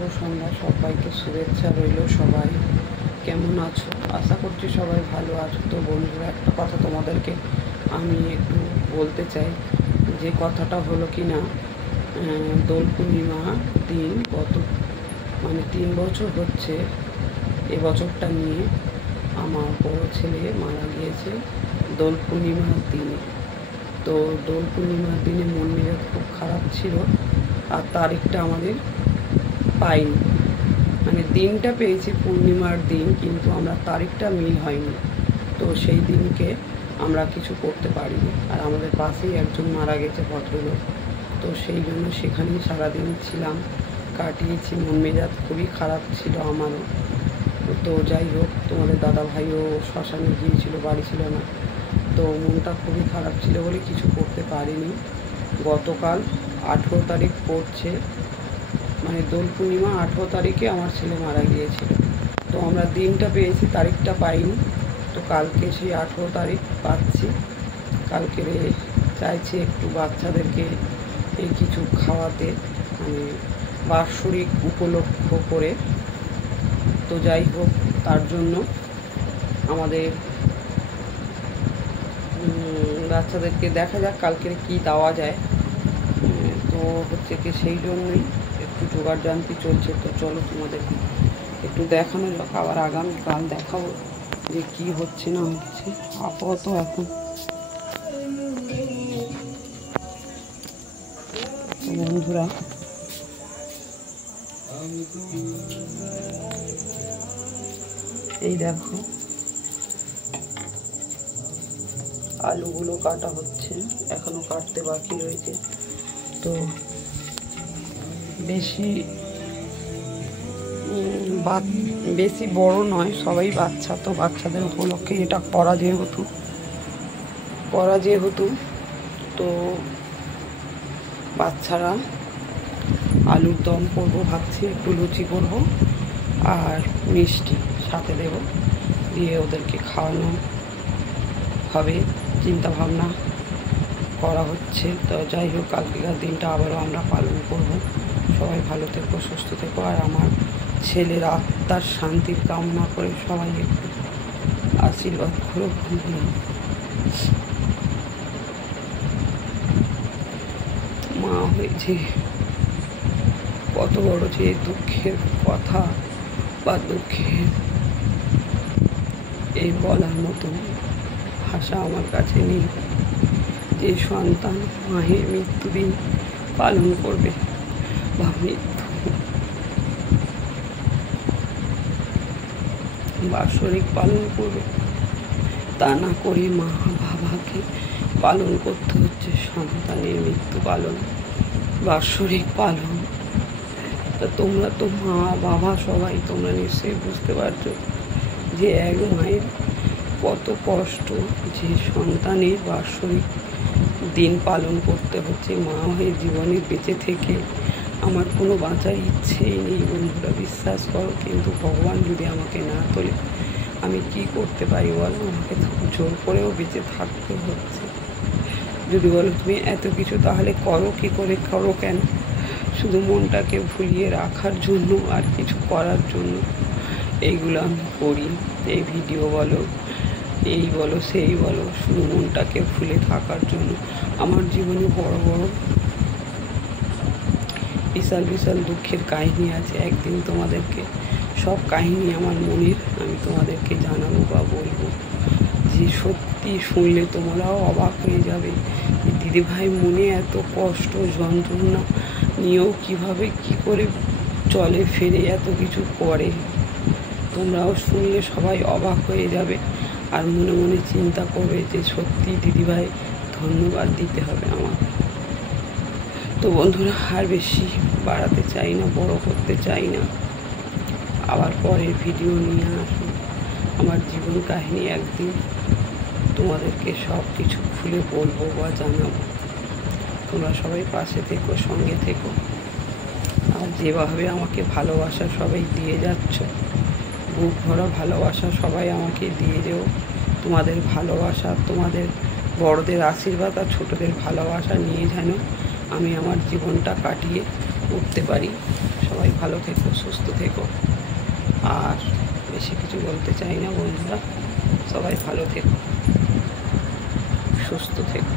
শুভ সন্ধ্যা, সবাইকে শুভেচ্ছা রইল। সবাই কেমন আছো? আশা করছি সবাই ভালো আছো। তো বন্ধুরা, একটা কথা তোমাদেরকে আমি একটু বলতে চাই, যে কথাটা হলো কি না, দোল পূর্ণিমা দিন গত 3 বছর হচ্ছে এবছরটা নিয়ে আমার বড় ছেলে মারা গিয়েছে দোল পূর্ণিমার দিনে। তো দোল পূর্ণিমার দিনে মন মেজাজ খুব খারাপ ছিল, আর তারিখটা আমাদের পাইনি, দিনটা পেয়েছি পূর্ণিমার দিন, কিন্তু আমরা তারিখটা মিল হয়নি। তো সেই দিনকে আমরা কিছু করতে পারিনি। আর আমাদের পাশেই একজন মারা গেছে ভদ্রলোক, তো সেই জন্য সেখানেই সারাদিন ছিলাম, কাটিয়েছি। মন মেজাজ খুবই খারাপ ছিল আমারও। তো যাই হোক, তোমাদের দাদা ভাইও শ্মশানে গিয়েছিল, বাড়ি ছিল না। তো মনটা খুবই খারাপ ছিল বলে কিছু করতে পারিনি। গতকাল 18 তারিখ পড়ছে, দোল পূর্ণিমা 18 তারিখে আমার ছেলে মারা গিয়েছিল। তো আমরা দিনটা পেয়েছি, তারিখটা পাইনি। তো কালকে সেই 18 তারিখ পাচ্ছি। কালকে চাইছি একটু বাচ্চাদেরকে এই কিছু খাওয়াতে, বাৎসরিক উপলক্ষ করে। তো যাই হোক, তার জন্য আমাদের বাচ্চাদেরকে দেখা যাক কালকে কি দেওয়া যায়। তো হচ্ছে কি, সেই জন্যই একটু জোগাড় জানতি চলছে। তো চলো তোমাদেরকে একটু দেখানো যাক, আবার আগামীকাল দেখাবো যে কি হচ্ছে না হচ্ছে। আপাতত এখন বন্ধুরা, এই দেখো আলুগুলো কাটা হচ্ছে, এখনো কাটতে বাকি রয়েছে। তো বেশি বড় নয়, সবাই বাচ্চা। তো বাচ্চাদের উপলক্ষে এটা করা যেহেতু তো বাচ্চারা আলুর দম করবো ভাবছি, একটু লুচি করবো আর মিষ্টি সাথে দেব, দিয়ে ওদেরকে খাওয়ানো হবে, চিন্তা ভাবনা করা হচ্ছে। তো যাই হোক, কালকেকার দিনটা আবারও আমরা পালন করব। সবাই ভালো থেকো, সুস্থ থেকো, আর আমার ছেলের আত্মার শান্তির কামনা করে সবাই একটু আশীর্বাদ করো। মা হয়েছে কত বড় যে দুঃখের কথা, বা দুঃখের এই বলার মতো ভাষা আমার কাছে নেই। যে সন্তান মায়ের মৃত্যুদিন পালন করবে বা বাৎসরিক পালন করবে, তা না করে মা বাবাকে পালন করতে হচ্ছে সন্তানের মৃত্যু পালন, বাৎসরিক পালন। তা তোমরা তো মা বাবা সবাই তোমরা নিশ্চয়ই বুঝতে পারছো যে এক মায়ের কত কষ্ট, যে সন্তানের বাৎসরিক দিন পালন করতে হচ্ছে। মা হয়ে জীবনে বেঁচে থেকে আমার কোনো বাঁচার ইচ্ছেই নেই বন্ধুরা, বিশ্বাস করো। কিন্তু ভগবান যদি আমাকে না তোলে, আমি কি করতে পারি বলো? আমাকে জোর করেও বেঁচে থাকতে হচ্ছে। যদি বলো তুমি এত কিছু তাহলে করো, কি করে করো কেন? শুধু মনটাকে ভুলিয়ে রাখার জন্য, আর কিছু করার জন্য এইগুলো আমি করি। এই ভিডিও বলো, এই বলো, সেই বলো, শুধু মনটাকে ভুলে থাকার জন্য। আমার জীবনে বড় বড় বিশাল বিশাল দুঃখের কাহিনী আছে। একদিন তোমাদেরকে সব কাহিনী আমার মনের আমি তোমাদেরকে জানাবো বা বলবো, যে সত্যি শুনলে তোমরাও অবাক হয়ে যাবে। দিদিভাই মনে এত কষ্ট যন্ত্রণা নিয়েও কীভাবে কী করে চলে ফেরে এত কিছু করে, তোমরাও শুনলে সবাই অবাক হয়ে যাবে। আর মনে মনে চিন্তা করবে যে সত্যি দিদিভাই ধন্যবাদ দিতে হবে আমার। তো বন্ধুরা, আর বেশি বাড়াতে চাই না, বড় করতে চাই না। আবার পরের ভিডিও নিয়ে আসুন, আমার জীবন কাহিনী একদিন তোমাদেরকে সব কিছু খুলে বলবো বা জানাবো। তোমরা সবাই পাশে থেকো, সঙ্গে থেকো। আর যেভাবে আমাকে ভালোবাসা সবাই দিয়ে যাচ্ছ, বুক ভরা ভালোবাসা সবাই আমাকে দিয়ে যেও। তোমাদের ভালোবাসা, তোমাদের বড়দের আশীর্বাদ আর ছোটদের ভালোবাসা নিয়ে যেন আমি আমার জীবনটা কাটিয়ে উঠতে পারি। সবাই সবাই ভালো থেকো, সুস্থ থেকো। আর বেশি কিছু বলতে চাই না বন্ধুরা, সবাই ভালো থেকো, সুস্থ থেকো।